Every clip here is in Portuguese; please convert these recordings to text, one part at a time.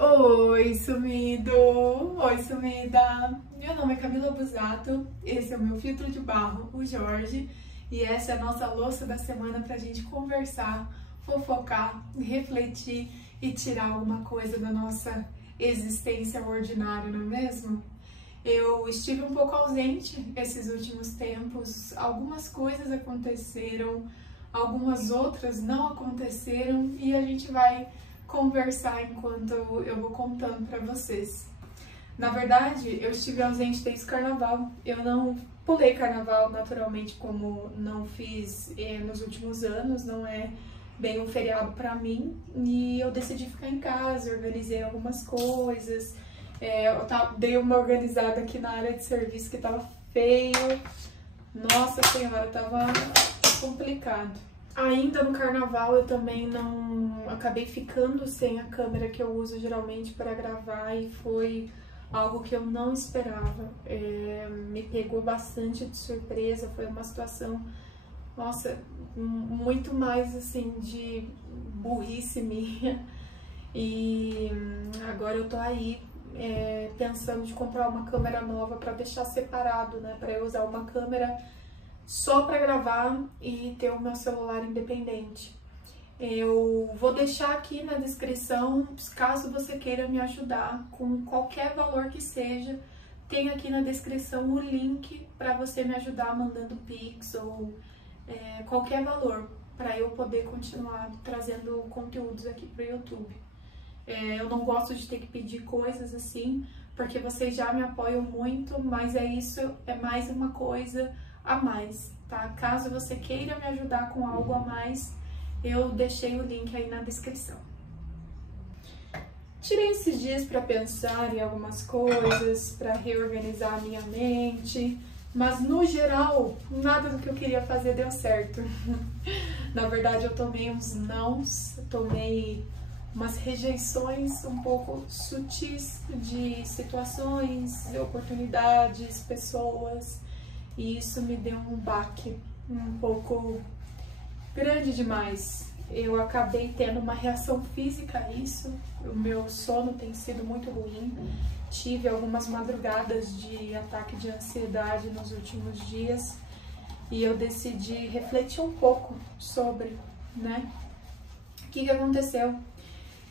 Oi, sumido! Oi, sumida! Meu nome é Camila Busato, esse é o meu filtro de barro, o Jorge, e essa é a nossa louça da semana pra gente conversar, fofocar, refletir e tirar alguma coisa da nossa existência ordinária, não é mesmo? Eu estive um pouco ausente esses últimos tempos, algumas coisas aconteceram, algumas outras não aconteceram e a gente vai conversar enquanto eu vou contando para vocês. Na verdade, eu estive ausente desde o carnaval. Eu não pulei carnaval naturalmente como não fiz nos últimos anos, não é bem um feriado para mim, e eu decidi ficar em casa, organizei algumas coisas. Dei uma organizada aqui na área de serviço que tava feio. Nossa senhora, tava complicado. Ainda no carnaval eu também acabei ficando sem a câmera que eu uso geralmente para gravar e foi algo que eu não esperava. Me pegou bastante de surpresa, foi uma situação, nossa, muito mais assim de burrice minha. E agora eu tô aí pensando de comprar uma câmera nova para deixar separado, né, para eu usar uma câmera só para gravar e ter o meu celular independente. Eu vou deixar aqui na descrição, caso você queira me ajudar com qualquer valor que seja, tem aqui na descrição o link para você me ajudar mandando Pix ou qualquer valor, para eu poder continuar trazendo conteúdos aqui para o YouTube. Eu não gosto de ter que pedir coisas assim, porque vocês já me apoiam muito, mas é mais uma coisa a mais, tá? Caso você queira me ajudar com algo a mais, eu deixei o link aí na descrição. Tirei esses dias para pensar em algumas coisas, para reorganizar a minha mente, mas no geral, nada do que eu queria fazer deu certo. Na verdade, eu tomei uns nãos, tomei umas rejeições um pouco sutis de situações, oportunidades, pessoas, e isso me deu um baque um pouco grande demais. Eu acabei tendo uma reação física a isso, o meu sono tem sido muito ruim, tive algumas madrugadas de ataque de ansiedade nos últimos dias e eu decidi refletir um pouco sobre, né, o que aconteceu.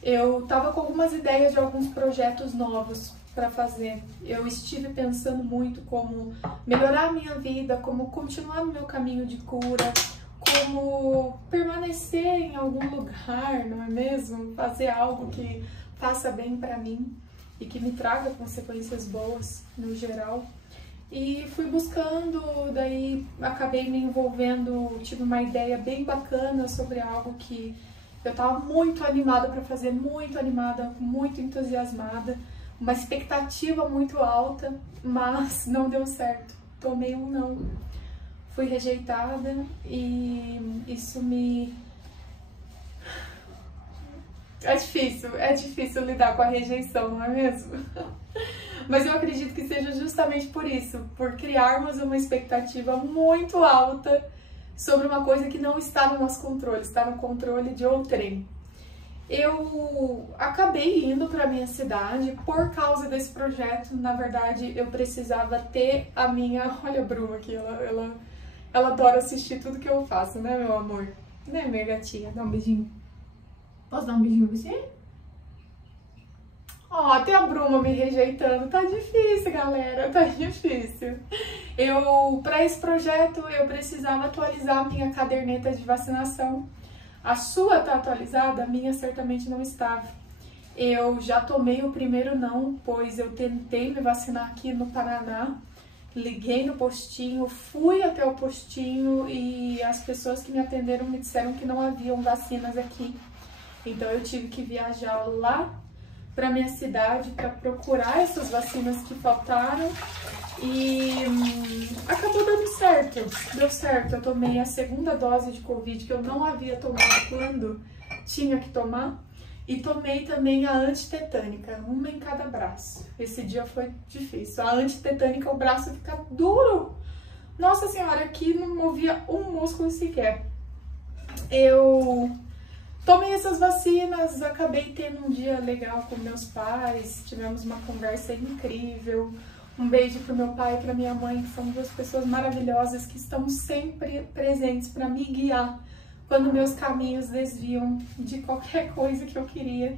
Eu tava com algumas ideias de alguns projetos novos para fazer. Eu estive pensando muito como melhorar a minha vida, como continuar no meu caminho de cura, como permanecer em algum lugar, não é mesmo? Fazer algo que faça bem para mim e que me traga consequências boas no geral. E fui buscando, daí acabei me envolvendo, tive uma ideia bem bacana sobre algo que eu tava muito animada para fazer, muito animada, muito entusiasmada, uma expectativa muito alta, mas não deu certo. Tomei um não. Fui rejeitada e isso me... É difícil lidar com a rejeição, não é mesmo? Mas eu acredito que seja justamente por isso, por criarmos uma expectativa muito alta sobre uma coisa que não está no nosso controle, está no controle de outrem. Eu acabei indo para minha cidade por causa desse projeto. Na verdade, eu precisava ter a minha... Olha a Bruma aqui, ela adora assistir tudo que eu faço, né, meu amor? Né, minha gatinha? Dá um beijinho. Posso dar um beijinho pra você? Ó, até a Bruma me rejeitando. Tá difícil, galera, tá difícil. Para esse projeto, eu precisava atualizar a minha caderneta de vacinação. A sua tá atualizada? A minha certamente não estava. Eu já tomei o primeiro não, pois eu tentei me vacinar aqui no Paraná. Liguei no postinho, fui até o postinho e as pessoas que me atenderam me disseram que não haviam vacinas aqui. Então eu tive que viajar lá para minha cidade para procurar essas vacinas que faltaram e acabou dando certo, deu certo. Eu tomei a segunda dose de Covid que eu não havia tomado quando tinha que tomar e tomei também a antitetânica, uma em cada braço. Esse dia foi difícil. A antitetânica, o braço fica duro. Nossa senhora, aqui não movia um músculo sequer. Eu tomei essas vacinas, acabei tendo um dia legal com meus pais, tivemos uma conversa incrível. Um beijo pro meu pai e pra minha mãe, que são duas pessoas maravilhosas que estão sempre presentes para me guiar quando meus caminhos desviam de qualquer coisa que eu queria.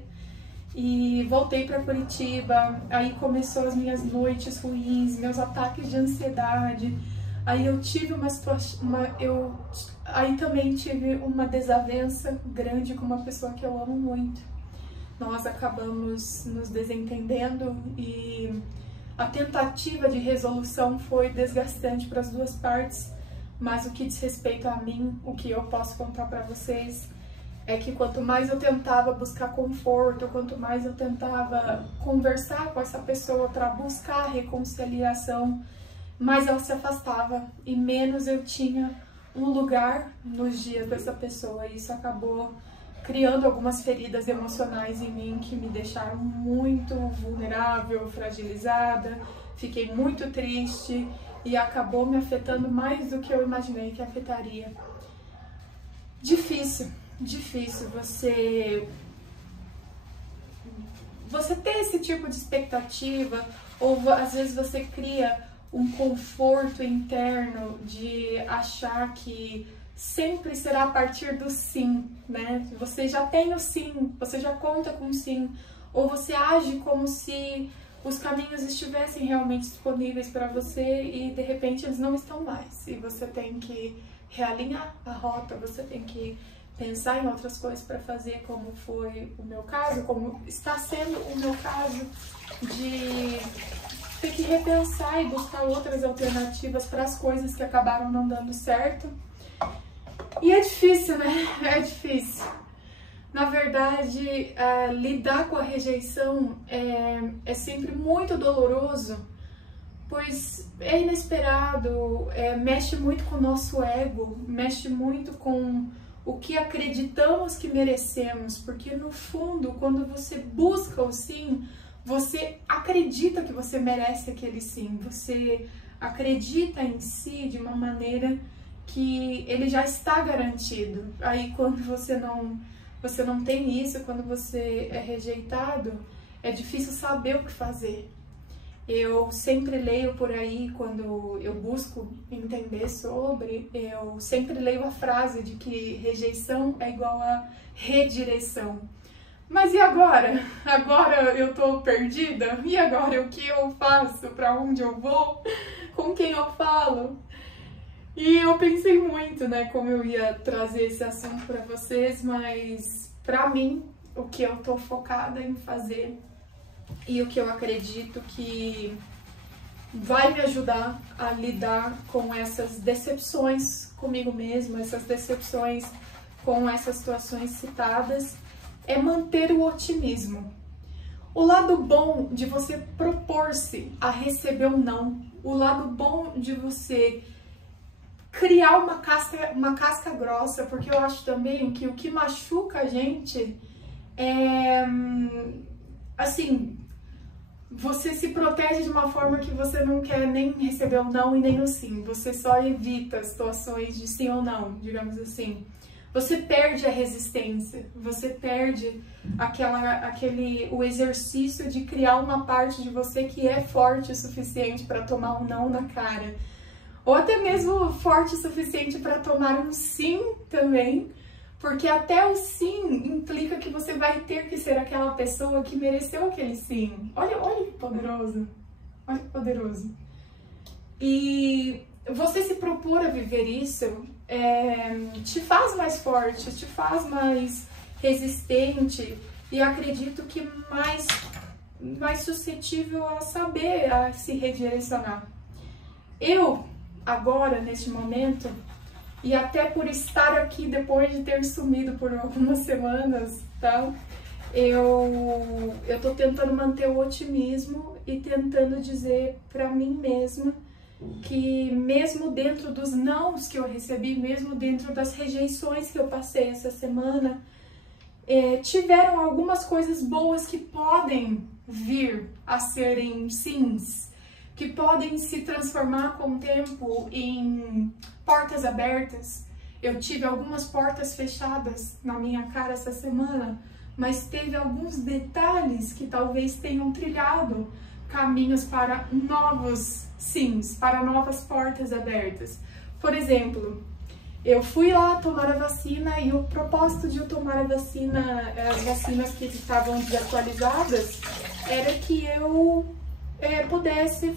E voltei para Curitiba, aí começou as minhas noites ruins, meus ataques de ansiedade. Aí eu tive uma situação, aí também tive uma desavença grande com uma pessoa que eu amo muito. Nós acabamos nos desentendendo e a tentativa de resolução foi desgastante para as duas partes, mas o que diz respeito a mim, o que eu posso contar para vocês, é que quanto mais eu tentava buscar conforto, quanto mais eu tentava conversar com essa pessoa para buscar reconciliação, mais ela se afastava e menos eu tinha um lugar nos dias dessa pessoa. E isso acabou criando algumas feridas emocionais em mim que me deixaram muito vulnerável, fragilizada, fiquei muito triste e acabou me afetando mais do que eu imaginei que afetaria. Difícil você ter esse tipo de expectativa, ou às vezes você cria um conforto interno de achar que sempre será a partir do sim, né? Você já tem o sim, você já conta com o sim, ou você age como se os caminhos estivessem realmente disponíveis para você e de repente eles não estão mais. E você tem que realinhar a rota, você tem que pensar em outras coisas para fazer, como foi o meu caso, como está sendo o meu caso, de ter que repensar e buscar outras alternativas para as coisas que acabaram não dando certo. E é difícil, né? É difícil. Na verdade, lidar com a rejeição é sempre muito doloroso, pois é inesperado, mexe muito com o nosso ego, mexe muito com o que acreditamos que merecemos, porque no fundo, quando você busca o sim, você acredita que você merece aquele sim, você acredita em si de uma maneira que ele já está garantido. Aí quando você não tem isso, quando você é rejeitado, é difícil saber o que fazer. Eu sempre leio por aí, quando eu busco entender sobre, eu sempre leio a frase de que rejeição é igual a redireção. Mas e agora? Agora eu tô perdida? E agora o que eu faço? Para onde eu vou? Com quem eu falo? E eu pensei muito, né, como eu ia trazer esse assunto para vocês, mas para mim, o que eu tô focada em fazer e o que eu acredito que vai me ajudar a lidar com essas decepções comigo mesma, essas decepções com essas situações citadas, é manter o otimismo. O lado bom de você propor-se a receber um não, o lado bom de você criar uma casca grossa, porque eu acho também que o que machuca a gente é, assim, você se protege de uma forma que você não quer nem receber o não e nem o sim, você só evita situações de sim ou não, digamos assim. Você perde a resistência, você perde o exercício de criar uma parte de você que é forte o suficiente para tomar um não na cara. Ou até mesmo forte o suficiente para tomar um sim também, porque até o sim implica que você vai ter que ser aquela pessoa que mereceu aquele sim. Olha que poderoso, olha que poderoso. E você se propor a viver isso te faz mais forte, te faz mais resistente e acredito que mais suscetível a saber a se redirecionar. Eu, agora, neste momento, e até por estar aqui depois de ter sumido por algumas semanas, tá? Eu tô tentando manter o otimismo e tentando dizer pra mim mesma que mesmo dentro dos nãos que eu recebi, mesmo dentro das rejeições que eu passei essa semana, tiveram algumas coisas boas que podem vir a serem sims, que podem se transformar com o tempo em portas abertas. Eu tive algumas portas fechadas na minha cara essa semana, mas teve alguns detalhes que talvez tenham trilhado caminhos para novos sims, para novas portas abertas. Por exemplo, eu fui lá tomar a vacina e o propósito de eu tomar a vacina, as vacinas que estavam desatualizadas, era que eu pudesse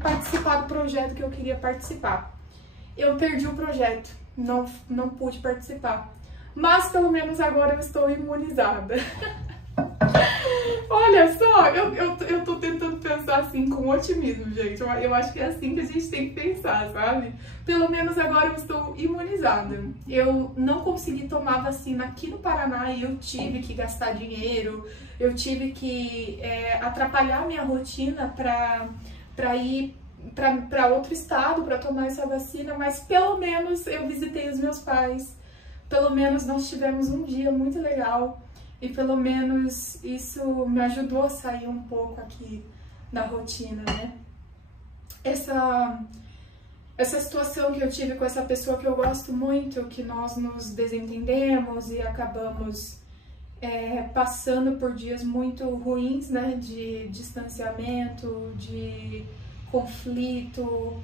participar do projeto que eu queria participar. Eu perdi o projeto, não pude participar, mas pelo menos agora eu estou imunizada. Olha só, eu tô tentando pensar assim com otimismo, gente. Eu acho que é assim que a gente tem que pensar, sabe? Pelo menos agora eu estou imunizada. Eu não consegui tomar vacina aqui no Paraná e eu tive que gastar dinheiro, eu tive que atrapalhar minha rotina para ir para outro estado para tomar essa vacina, mas pelo menos eu visitei os meus pais, pelo menos nós tivemos um dia muito legal. E pelo menos isso me ajudou a sair um pouco aqui da rotina, né? Essa situação que eu tive com essa pessoa que eu gosto muito, que nós nos desentendemos e acabamos passando por dias muito ruins, né? De distanciamento, de conflito,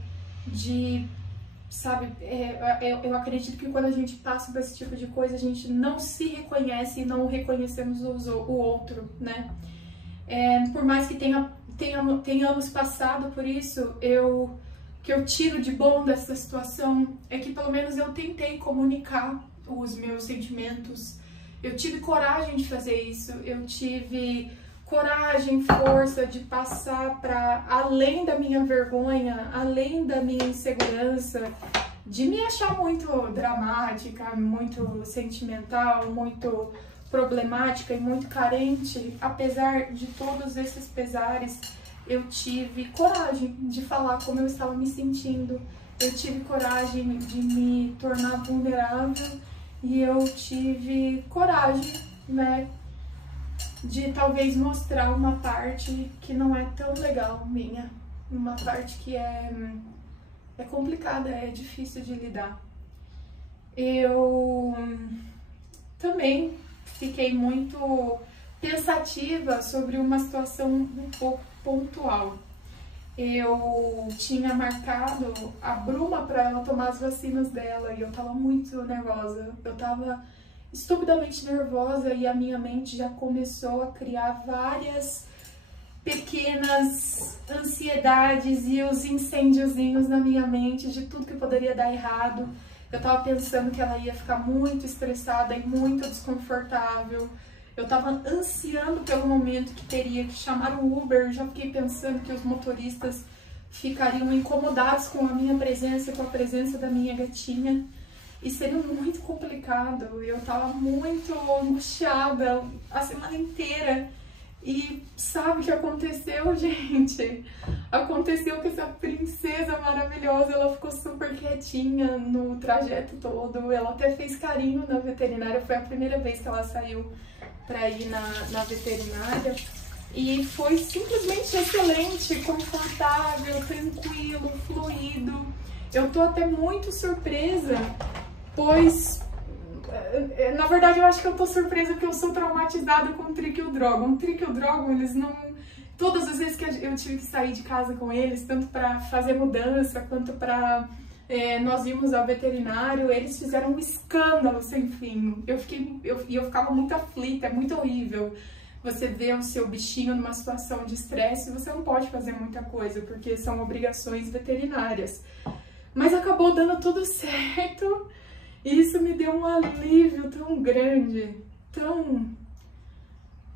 sabe, eu acredito que quando a gente passa por esse tipo de coisa, a gente não se reconhece e não reconhecemos o outro, né? Por mais que tenhamos passado por isso, o que eu tiro de bom dessa situação é que pelo menos eu tentei comunicar os meus sentimentos, eu tive coragem de fazer isso, eu tive coragem, força de passar para além da minha vergonha, além da minha insegurança, de me achar muito dramática, muito sentimental, muito problemática e muito carente. Apesar de todos esses pesares, eu tive coragem de falar como eu estava me sentindo, eu tive coragem de me tornar vulnerável e eu tive coragem, né, de talvez mostrar uma parte que não é tão legal minha, uma parte que é complicada, é difícil de lidar. Eu também fiquei muito pensativa sobre uma situação um pouco pontual. Eu tinha marcado a Bruma para ela tomar as vacinas dela e eu tava muito nervosa, eu tava estupidamente nervosa e a minha mente já começou a criar várias pequenas ansiedades e os incêndiozinhos na minha mente de tudo que poderia dar errado. Eu tava pensando que ela ia ficar muito estressada e muito desconfortável. Eu tava ansiando pelo momento que teria que chamar o Uber, já fiquei pensando que os motoristas ficariam incomodados com a minha presença, com a presença da minha gatinha. E seria muito complicado, eu tava muito angustiada a semana inteira. E sabe o que aconteceu, gente? Aconteceu que essa princesa maravilhosa, ela ficou super quietinha no trajeto todo. Ela até fez carinho na veterinária, foi a primeira vez que ela saiu pra ir na veterinária. E foi simplesmente excelente, confortável, tranquilo, fluido. Eu tô até muito surpresa, pois, na verdade, eu acho que eu tô surpresa porque eu sou traumatizada com o Trick e o Drogon. O Trick e o Drogon, eles não... Todas as vezes que eu tive que sair de casa com eles, tanto pra fazer mudança, quanto pra nós irmos ao veterinário, eles fizeram um escândalo sem fim. Eu ficava muito aflita, é muito horrível. Você vê o seu bichinho numa situação de estresse, você não pode fazer muita coisa, porque são obrigações veterinárias. Mas acabou dando tudo certo. E isso me deu um alívio tão grande, tão,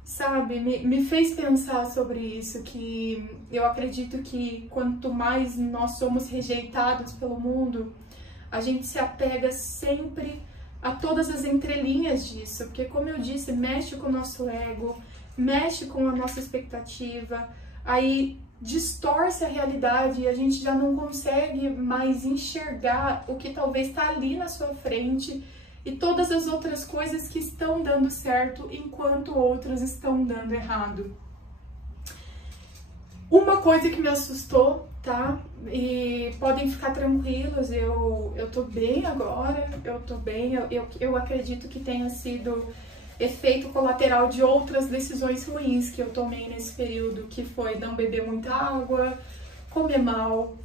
sabe, me fez pensar sobre isso, que eu acredito que quanto mais nós somos rejeitados pelo mundo, a gente se apega sempre a todas as entrelinhas disso, porque como eu disse, mexe com o nosso ego, mexe com a nossa expectativa, aí distorce a realidade e a gente já não consegue mais enxergar o que talvez está ali na sua frente e todas as outras coisas que estão dando certo enquanto outras estão dando errado. Uma coisa que me assustou, tá? E podem ficar tranquilos, eu tô bem agora, eu tô bem, eu acredito que tenha sido efeito colateral de outras decisões ruins que eu tomei nesse período, que foi não beber muita água, comer mal.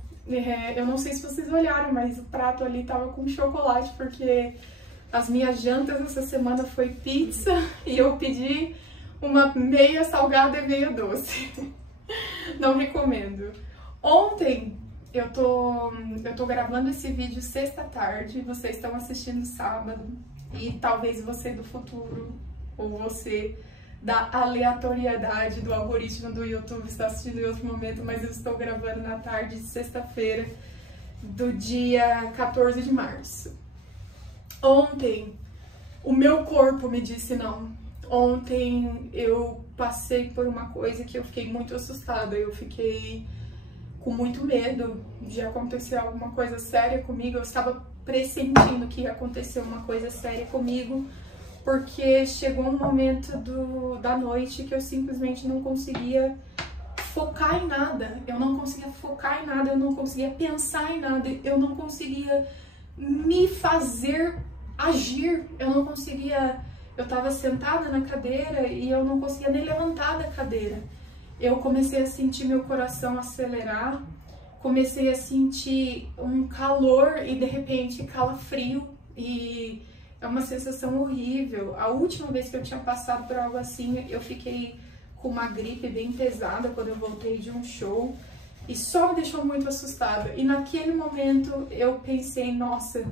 Eu não sei se vocês olharam, mas o prato ali tava com chocolate, porque as minhas jantas essa semana foi pizza e eu pedi uma meia salgada e meia doce. Não recomendo. Ontem eu tô gravando esse vídeo sexta tarde, vocês estão assistindo sábado, e talvez você do futuro ou você da aleatoriedade do algoritmo do YouTube está assistindo em outro momento, mas eu estou gravando na tarde de sexta-feira do dia 14 de março. Ontem o meu corpo me disse não. Ontem eu passei por uma coisa que eu fiquei muito assustada, eu fiquei com muito medo de acontecer alguma coisa séria comigo. Eu estava pressentindo que ia acontecer uma coisa séria comigo, porque chegou um momento da noite que eu simplesmente não conseguia focar em nada. Eu não conseguia focar em nada, eu não conseguia pensar em nada, eu não conseguia me fazer agir, eu não conseguia... Eu tava sentada na cadeira e eu não conseguia nem levantar da cadeira. Eu comecei a sentir meu coração acelerar, comecei a sentir um calor e de repente calafrio, e é uma sensação horrível. A última vez que eu tinha passado por algo assim, eu fiquei com uma gripe bem pesada quando eu voltei de um show, e só me deixou muito assustada. E naquele momento eu pensei, nossa,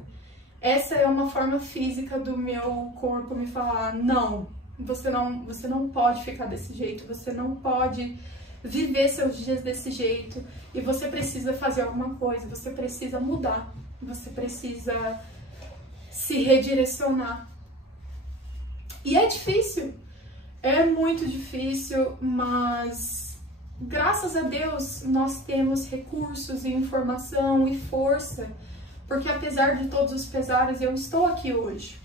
essa é uma forma física do meu corpo me falar, não, você não pode ficar desse jeito, você não pode viver seus dias desse jeito, e você precisa fazer alguma coisa, você precisa mudar, você precisa se redirecionar. E é difícil, é muito difícil, mas graças a Deus nós temos recursos e informação e força, porque apesar de todos os pesares, eu estou aqui hoje.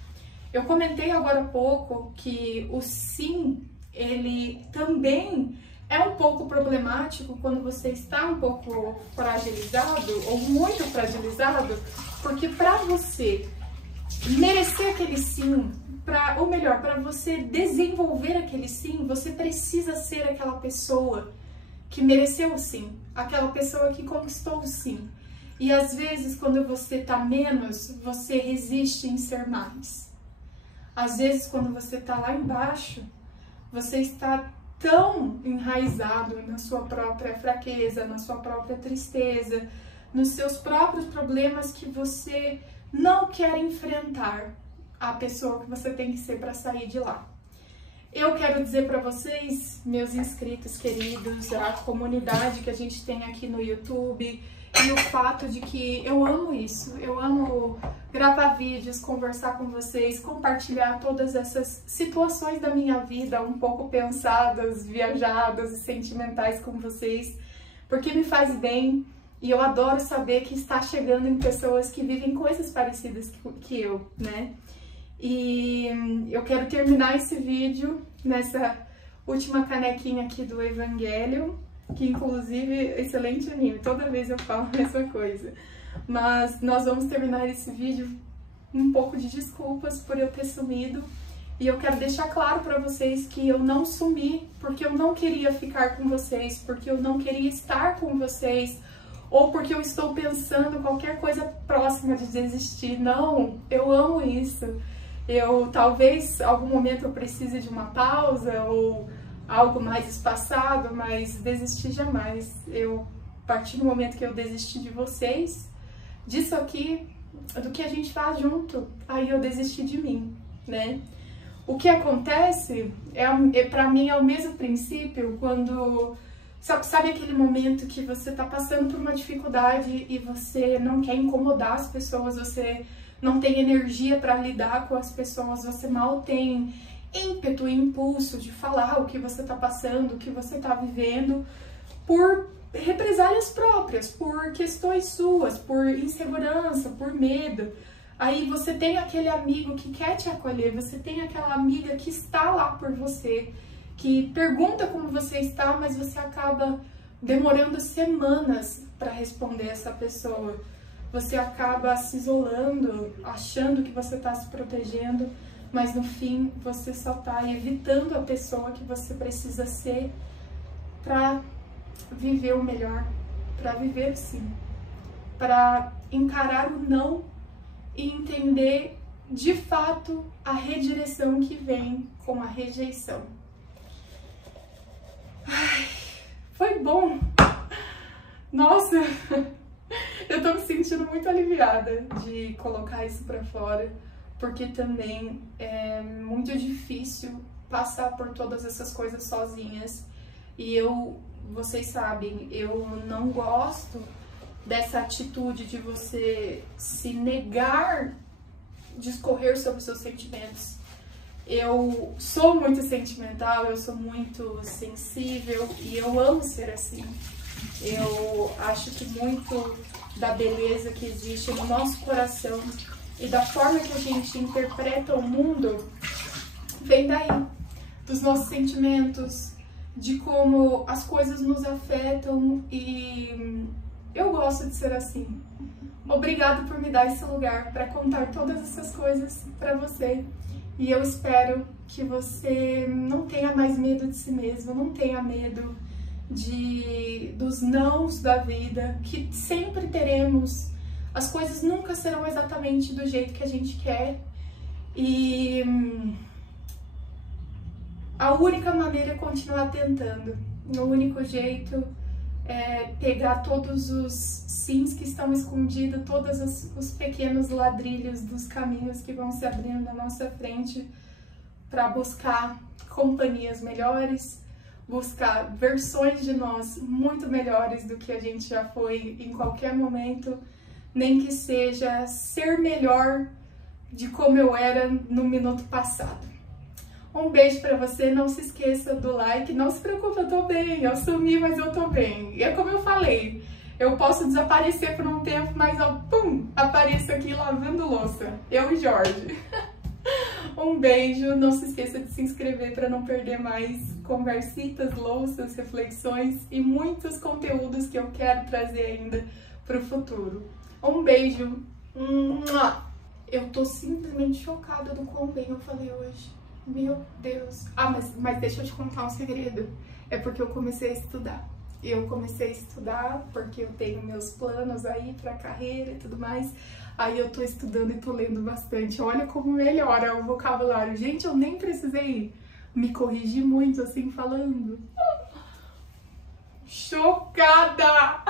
Eu comentei agora há pouco que o sim, ele também é um pouco problemático quando você está um pouco fragilizado ou muito fragilizado, porque para você merecer aquele sim, ou melhor, para você desenvolver aquele sim, você precisa ser aquela pessoa que mereceu o sim, aquela pessoa que conquistou o sim. E às vezes, quando você tá menos, você resiste em ser mais. Às vezes, quando você tá lá embaixo, você está tão enraizado na sua própria fraqueza, na sua própria tristeza, nos seus próprios problemas, que você não quer enfrentar a pessoa que você tem que ser para sair de lá. Eu quero dizer para vocês, meus inscritos queridos, a comunidade que a gente tem aqui no YouTube, e o fato de que eu amo isso, eu amo gravar vídeos, conversar com vocês, compartilhar todas essas situações da minha vida, um pouco pensadas, viajadas e sentimentais com vocês, porque me faz bem, e eu adoro saber que está chegando em pessoas que vivem coisas parecidas que eu, né? E eu quero terminar esse vídeo nessa última canequinha aqui do Evangelho, que inclusive, excelente anime, toda vez eu falo a mesma coisa. Mas nós vamos terminar esse vídeo um pouco de desculpas por eu ter sumido. E eu quero deixar claro pra vocês que eu não sumi porque eu não queria ficar com vocês, porque eu não queria estar com vocês, ou porque eu estou pensando qualquer coisa próxima de desistir. Não, eu amo isso. Talvez algum momento eu precise de uma pausa ou algo mais espaçado, mas desistir jamais. A partir do momento que eu desisti de vocês, disso aqui, do que a gente faz junto, aí eu desisti de mim, né? O que acontece, pra mim, é o mesmo princípio quando... Sabe aquele momento que você tá passando por uma dificuldade e você não quer incomodar as pessoas, você não tem energia para lidar com as pessoas, você mal tem ímpeto e impulso de falar o que você tá passando, o que você tá vivendo, por represálias próprias, por questões suas, por insegurança, por medo. Aí você tem aquele amigo que quer te acolher, você tem aquela amiga que está lá por você, que pergunta como você está, mas você acaba demorando semanas para responder essa pessoa. Você acaba se isolando, achando que você está se protegendo, mas no fim você só está evitando a pessoa que você precisa ser para viver o melhor, para viver sim, para encarar o não e entender de fato a redireção que vem com a rejeição. Ai, foi bom! Nossa, eu tô me sentindo muito aliviada de colocar isso pra fora, porque também é muito difícil passar por todas essas coisas sozinhas. E vocês sabem, eu não gosto dessa atitude de você se negar discorrer sobre os seus sentimentos. Eu sou muito sentimental, eu sou muito sensível e eu amo ser assim. Eu acho que muito da beleza que existe no nosso coração e da forma que a gente interpreta o mundo vem daí, dos nossos sentimentos, de como as coisas nos afetam, e eu gosto de ser assim. Obrigado por me dar esse lugar para contar todas essas coisas para você. E eu espero que você não tenha mais medo de si mesmo, não tenha medo dos nãos da vida, que sempre teremos. As coisas nunca serão exatamente do jeito que a gente quer. E a única maneira é continuar tentando. O único jeito é pegar todos os sims que estão escondidos, todos os pequenos ladrilhos dos caminhos que vão se abrindo na nossa frente, para buscar companhias melhores, buscar versões de nós muito melhores do que a gente já foi em qualquer momento, nem que seja ser melhor de como eu era no minuto passado. Um beijo pra você, não se esqueça do like, não se preocupe, eu tô bem, eu sumi, mas eu tô bem. E é como eu falei, eu posso desaparecer por um tempo, mas ó, pum, apareço aqui lavando louça, eu e Jorge. Um beijo, não se esqueça de se inscrever para não perder mais conversitas, louças, reflexões e muitos conteúdos que eu quero trazer ainda pro futuro. Um beijo. Eu tô simplesmente chocada do quão bem eu falei hoje. Meu Deus. Ah, mas deixa eu te contar um segredo. É porque eu comecei a estudar. Eu comecei a estudar porque eu tenho meus planos aí pra carreira e tudo mais. Aí eu tô estudando e tô lendo bastante. Olha como melhora o vocabulário. Gente, eu nem precisei me corrigir muito assim falando. Chocada!